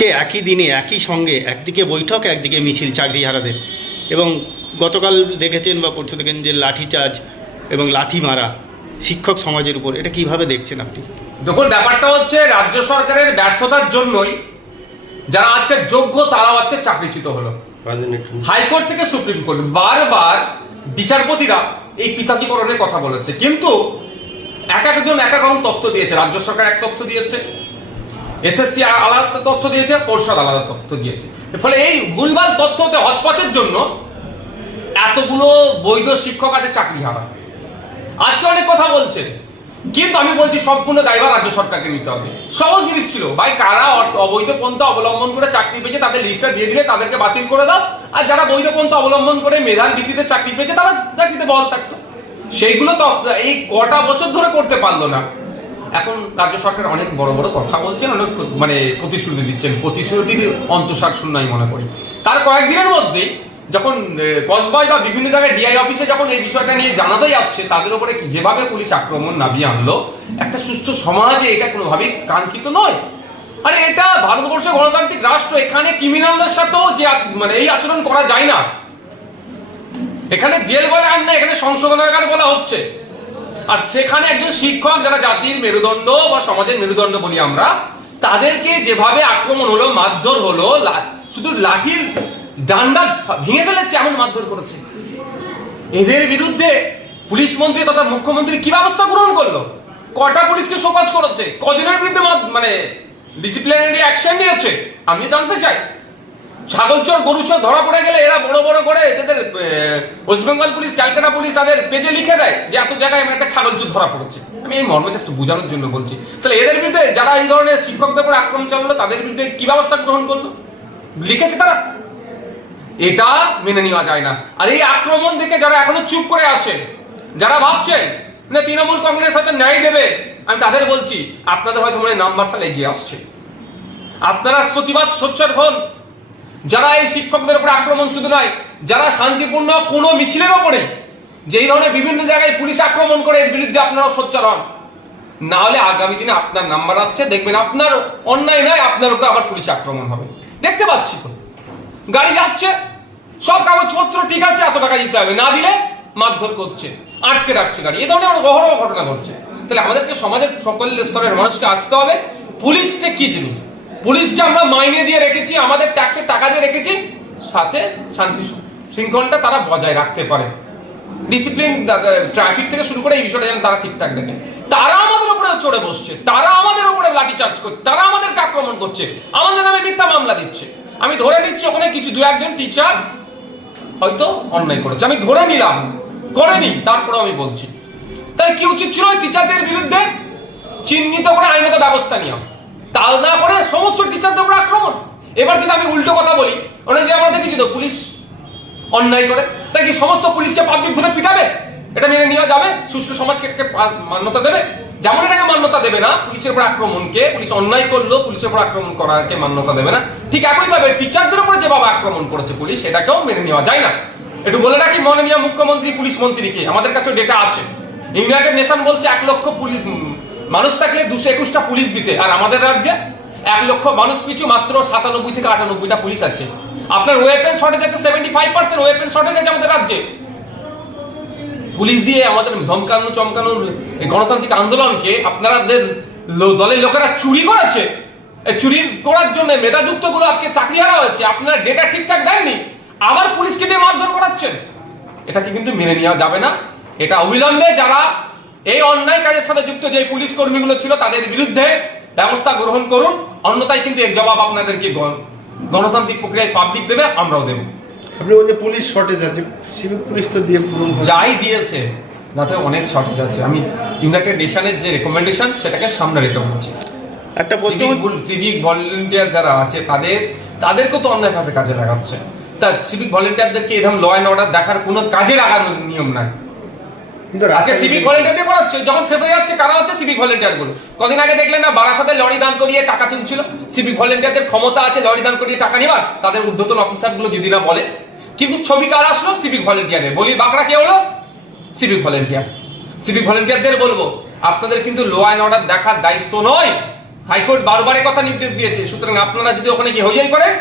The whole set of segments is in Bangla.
আজকে একই দিনে একই সঙ্গে একদিকে বৈঠক একদিকে মিছিল চাকরিহারাদের, এবং গতকাল দেখেছেন বা পরশু দেখেন যে লাঠিচার্জ এবং লাথি মারা শিক্ষক সমাজের উপর, এটা কিভাবে দেখছেন আপনি? দেখুন, ব্যাপারটা হচ্ছে রাজ্য সরকারের ব্যর্থতার জন্যই যারা আজকে যোগ্য তারাও আজকে চাকরিচ্যুত হলো। হাইকোর্ট থেকে সুপ্রিম কোর্ট বারবার বিচারপতিরা এই পৃথকীকরণের কথা বলেছে, কিন্তু এক একজন এক এক রকম তথ্য দিয়েছে। রাজ্য সরকার এক তথ্য দিয়েছে, এসএসসি আলাদা তথ্য দিয়েছে, পর্ষদ আলাদা তথ্য দিয়েছে। ফলে এই ভুলভাল তথ্যতে হচপচের জন্য এতগুলো বৈধ শিক্ষক আছে চাকরি হারা। আজকে অনেক কথা বলছে, কিন্তু আমি বলছি সম্পূর্ণ দায়ভার রাজ্য সরকারকে নিতে হবে। সহজ জিনিস ছিল ভাই, কারা অবৈধ পন্থা অবলম্বন করে চাকরি পেয়েছে তাদের লিস্টটা দিয়ে দিলে তাদেরকে বাতিল করে দাও, আর যারা বৈধ পন্থা অবলম্বন করে মেধার ভিত্তিতে চাকরি পেয়েছে তারা চাকরিতে বহাল থাকতো। সেইগুলো তো এই কটা বছর ধরে করতে পারলো না। এখন রাজ্য সরকার অনেক বড় বড় কথা বলছেন, অনেক প্রতিশ্রুতি দিচ্ছেন, প্রতিশ্রুতির অন্তঃসার শূন্য আমি মনে করি। তার কয়েকদিনের মধ্যেই যখন কসবাই বা বিভিন্ন জায়গায় ডিআই অফিসে যখন এই বিষয়টা নিয়ে জানাতে যাচ্ছে, তাদের উপরে যেভাবে পুলিশ আক্রমণ নামিয়ে আনলো, একটা সুস্থ সমাজে এটা কোনোভাবেই কাঙ্ক্ষিত নয়। আরে এটা ভারতবর্ষ গণতান্ত্রিক রাষ্ট্র, এখানে ক্রিমিনালদের সাথেও যে এই আচরণ করা যায় না। এখানে জেল বলে আইন না, এখানে সংশোধনাগার বলা হচ্ছে। আর সেখানে একজন শিক্ষক, যারা জাতির মেরুদণ্ড বা সমাজের মেরুদণ্ড বলি আমরা, তাদেরকে যেভাবে আক্রমণ হলো, মারধর হলো, শুধু লাঠির ডান্ডা ভেঙে ফেলেছে এমন মারধর করেছে। এদের বিরুদ্ধে পুলিশ মন্ত্রী তথা মুখ্যমন্ত্রী কি ব্যবস্থা গ্রহণ করলো? কটা পুলিশকে শোকজ করেছে? কজনের বিরুদ্ধে ডিসিপ্লিনারি অ্যাকশন নিয়েছে আমি জানতে চাই। ছাগল চোর গরু চোর ধরা পড়ে গেলে এরা বড় বড় করে তাদের West Bengal police, Calcutta police তাদের পেজে লিখে দেয় যে এত জায়গায় একটা ছাগল চোর ধরা পড়েছে। আমি এই মর্মে জাস্ট বোঝানোর জন্য বলছি। তাহলে এদের বিরুদ্ধে যারা এই ধরনের শিক্ষকদের উপর আক্রমণ চালালো, তাদের বিরুদ্ধে কি ব্যবস্থা গ্রহণ করলো লিখেছে তারা? এটা মেনে নেওয়া যায় না। আর এই আক্রমণ দেখে যারা এখনো চুপ করে আছে, যারা ভাবছেন না তৃণমূল কংগ্রেস সাথে ন্যায় দেবে, আমি তাদের বলছি আপনাদের হয়তো মনে নাম্বার তাহলে এগিয়ে আসছে। আপনারা প্রতিবাদ সোচ্চার হন। যারা এই শিক্ষকদের উপর আক্রমণ শুধু নয়, যারা শান্তিপূর্ণ কোনো মিছিলের ওপরে যেই ধরনের বিভিন্ন জায়গায় পুলিশ আক্রমণ করে, এর বিরুদ্ধে আপনারাও সোচ্চার হন। না হলে আগামী দিনে আপনার নাম্বার আসছে, দেখবেন আপনার অন্যায় নয়, আপনার উপরে আবার পুলিশ আক্রমণ হবে। দেখতে পাচ্ছি তো, গাড়ি যাচ্ছে, সব কাগজপত্র ঠিক আছে, এত টাকা দিতে হবে, না দিলে মারধর করছে, আটকে রাখছে গাড়ি। এ ধরনের অহরহ ঘটনা ঘটছে। তাহলে আমাদেরকে সমাজের সকল স্তরের মানুষকে আসতে হবে। পুলিশটা কি জিনিস? পুলিশকে আমরা মাইনে দিয়ে রেখেছি, আমাদের ট্যাক্সের টাকা দিয়ে রেখেছি, সাথে শান্তি শৃঙ্খলটা তারা বজায় রাখতে পারে। ডিসিপ্লিন, ট্রাফিক থেকে শুরু করে এই বিষয়টা যেন তারা ঠিকঠাক দেখে। তারা আমাদের উপরে চড়ে বসছে, তারা আমাদের উপরে লাঠিচার্জ করছে, তারা আমাদেরকে আক্রমণ করছে, আমাদের নামে মিথ্যা মামলা দিচ্ছে। আমি ধরে নিচ্ছি ওখানে কিছু দু একজন টিচার হয়তো অন্যায় করেছে, আমি ধরে নিলাম, করেনি, তারপরেও আমি বলছি তাই কি উচিত ছিল ওই টিচারদের বিরুদ্ধে চিহ্নিত করে আইনত ব্যবস্থা নেওয়া। তা না করে সমস্ত টিচারদের উপর আক্রমণ। এবার যদি আমি উল্টো কথা বলি, ওরা যে আমরা দেখেছি তো পুলিশ অন্যায় করে, তাই কি সমস্ত পুলিশকে পাবলিক ধরে পিটাবে? এটা মেনে নেওয়া যাবে? সুষ্ঠু সমাজকে মান্যতা দেবে? যেমন এটাকে মান্যতা দেবে না পুলিশের উপর আক্রমণকে, পুলিশ অন্যায় করলো পুলিশের উপর আক্রমণ করাকে মান্যতা দেবে না, ঠিক একইভাবে টিচারদের উপরে যেভাবে আক্রমণ করেছে পুলিশ, এটাকেও মেনে নেওয়া যায় না। একটু বলে রাখি, মাননীয় মুখ্যমন্ত্রী পুলিশ মন্ত্রীকে, আমাদের কাছে ডেটা আছে, ইউনাইটেড নেশন বলছে 1 লক্ষ মানুষ থাকলে 221টা পুলিশ দিতে, আর আমাদের রাজ্যে 1 লক্ষ মানুষ পিছু মাত্র 97 থেকে 98টা পুলিশ আছে। আপনার ওয়েপেন শর্টেজ আছে, 75% ওয়েপেন শর্টেজ আছে আমাদের রাজ্যে। পুলিশ দিয়ে আমাদের ধমকানো চমকানো এই গণতান্ত্রিক আন্দোলনকে আপনাদের দলের লোকেরা চুরি করেছে। এই চুরি করার জন্য মেধাযুক্ত গুলো আজকে চাকরি হারা হয়েছে। আপনারা ডেটা ঠিকঠাক দেননি, আবার পুলিশকে দিয়ে মারধর করাচ্ছেন। এটাকে কিন্তু মেনে নেওয়া যাবে না। এটা অবিলম্বে যারা এই অন্যায় কাজের সাথে যুক্ত যে পুলিশ কর্মীগুলো ছিল তাদের বিরুদ্ধে ব্যবস্থা গ্রহণ করুন, অন্যথায় কিন্তু এর জবাব আপনাদেরকে গণতান্ত্রিক প্রক্রিয়ায় পাবলিক দেবে, আমরাও দেব। আপনি বলছেন পুলিশ শর্টেজ আছে, সিভিক পুলিশ তো দিয়ে যাই দিয়েছে তাতে অনেক শর্টেজ আছে। আমি ইউনাইটেড নেশনের যে রেকমেন্ডেশন সেটাকে সামনে রেখে বলছি। একটা সিভিক ভলেন্টিয়ার যারা আছে তাদেরকেও তো অন্যায়ভাবে কাজে লাগাচ্ছে। তা সিভিক ভলেন্টিয়ারদেরকে এরকম ল অ্যান্ড অর্ডার দেখার কোনো কাজে লাগানোর নিয়ম নাই। কিন্তু আজকে সিভিক ভলেন্টিয়ারদের করাচ্ছে, যখন ফেসে যাচ্ছে কারা হচ্ছে সিভিক ভলেন্টিয়ার গুলো। কদিন আগে দেখলেন না বারাসাতে লরি দান করিয়ে টাকা তুলছিল? সিভিক ভলেন্টিয়ারদের ক্ষমতা আছে লরি দান করিয়ে টাকা নেবার, তাদের ঊর্ধ্বতন অফিসার গুলো যদি না বলে। কিন্তু ছবি কার আসলো? সিভিক ভলেন্টিয়ারের। বলি বাঁকড়া কে হলো? Civic volunteer. সিভিক ভলেন্টিয়ারদের বলবো, আপনাদের কিন্তু ল অ্যান্ড অর্ডার দেখার দায়িত্ব নয়, হাইকোর্ট বারবার কথা নির্দেশ দিয়েছে। সুতরাং আপনারা যদি ওখানে গিয়ে হইয়াই করেন,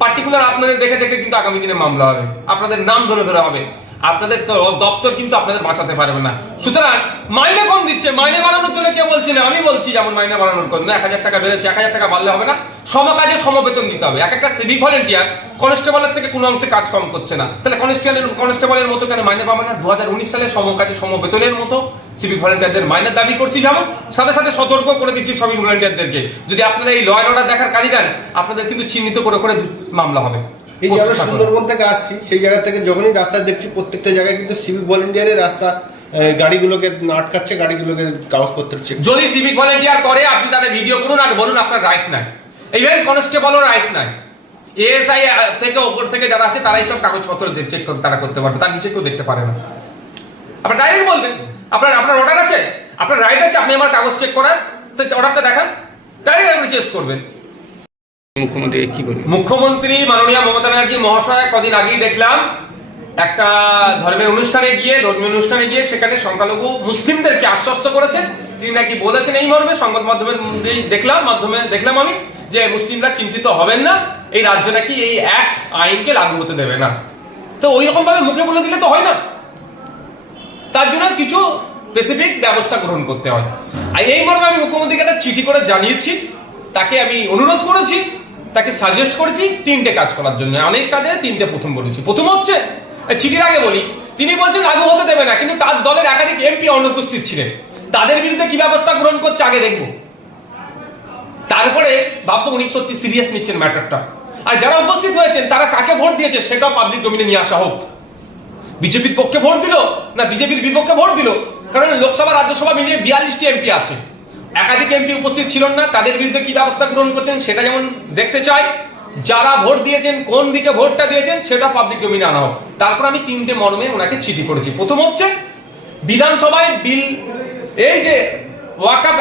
পার্টিকুলার আপনাদের দেখে দেখে কিন্তু আগামী দিনে মামলা হবে, আপনাদের নাম ধরে ধরে হবে, আপনাদের তো দপ্তর কিন্তু আপনাদের বাঁচাতে পারবে না। সুতরাং মাইনে কম দিচ্ছে, মাইনে বাড়ানোর জন্য কেউ বলছে না, আমি বলছি যেমন মাইনে বাড়ানোর জন্য 1000 টাকা বেড়েছে, 1000 টাকা বাড়লে হবে না, সমকাজে সমবেতন দিতে হবে। এক একটা সিভিক ভলেন্টিয়ার কনস্টেবলের থেকে কোনো অংশে কাজ কম করছে না, তাহলে কনস্টেবলের মতো কেন মাইনে পাবে না? 2019 সালে সমকাজে সমবেতনের মতো সিভিক ভলেন্টিয়ারদের মাইনে দাবি করছি, যেমন সাথে সাথে সতর্ক করে দিচ্ছি সিভিক ভলেন্টিয়ারদেরকে, যদি আপনারা এই ল অ্যান্ড অর্ডার দেখার কাজে যান, আপনাদের কিন্তু চিহ্নিত করে করে মামলা হবে। এই যে আমরা সুন্দরবন থেকে আসছি, সেই জায়গা থেকে যখনই রাস্তা দেখছি প্রত্যেকটা জায়গায় কিন্তু সিভিক ভলেন্টিয়ারের রাস্তা গাড়িগুলোকে আটকাচ্ছে, গাড়িগুলোকে কাগজপত্র চেক। যদি সিভিক ভলেন্টিয়ার করে আপনি তাদের ভিডিও করুন আর বলুন আপনার রাইট নাই, ইভেন কনস্টেবলও রাইট নাই, এএসআই থেকে ওপর থেকে যারা আছে তারা এইসব কাগজপত্র চেক তারা করতে পারবে, তার নিচে কেউ দেখতে পারে না। আপনার ডাইরেক্ট বলবেন আপনার অর্ডার আছে, আপনার রাইট আছে, আপনি আমার কাগজ চেক করার, সেই অর্ডারটা দেখান, ডাইরেক্ট আপনি চেক করবেন। মুখ্যমন্ত্রী কি বলবেন? মুখ্যমন্ত্রী মাননীয় মমতা ব্যানার্জি মহাশয় কদিন আগেই দেখলাম একটা ধর্মীয় অনুষ্ঠানে গিয়ে সেখানে সংখ্যালঘু মুসলিমদেরকে আশ্বস্ত করেছেন। তিনি নাকি বলেছেন এই মর্মে, সংবাদ মাধ্যমের দেখলাম আমি, যে মুসলিমরা চিন্তিত হবেন না, এই রাজ্য নাকি এই অ্যাক্ট আইনকে লাগু হতে দেবে না। তো ওই রকম ভাবে মুখে বলে দিলে তো হয় না, তার জন্য কিছু স্পেসিফিক ব্যবস্থা গ্রহণ করতে হয়। আর এই মর্মে আমি মুখ্যমন্ত্রীকে একটা চিঠি করে জানিয়েছি, তাকে আমি অনুরোধ করেছি, তাকে সাজেস্ট করেছি 3টে কাজ করার জন্য। অনেক কাজে 3টে প্রথম বলেছি। প্রথম হচ্ছে, চিঠির আগে বলি, তিনি বলছেন লাগু হতে দেবে না, কিন্তু তার দলের একাধিক এমপি অনুপস্থিত ছিলেন, তাদের বিরুদ্ধে কি ব্যবস্থা গ্রহণ করছে আগে দেখব, তারপরে ভাববো উনি সত্যি সিরিয়াস নিচ্ছেন ম্যাটারটা। আর যারা উপস্থিত হয়েছেন তারা কাকে ভোট দিয়েছে সেটাও পাবলিক ডোমিনে নিয়ে আসা হোক। বিজেপির পক্ষে ভোট দিল না বিজেপির বিপক্ষে ভোট দিল, কারণ লোকসভা রাজ্যসভা মিলিয়ে 42টি এমপি আছে, একাধিক এমপি উপস্থিত ছিলেন না, তাদের বিরুদ্ধে কি ব্যবস্থা গ্রহণ করছেন সেটা যেমন দেখতে চাই, যারা ভোট দিয়েছেন কোন দিকে ভোটটা দিয়েছেন সেটা পাবলিক ডোমিনে আনা হোক। তারপর আমি 3টে মর্মে ওনাকে চিঠি করেছি। প্রথম হচ্ছে বিধানসভায় বিল, এই যে ওয়াকআপ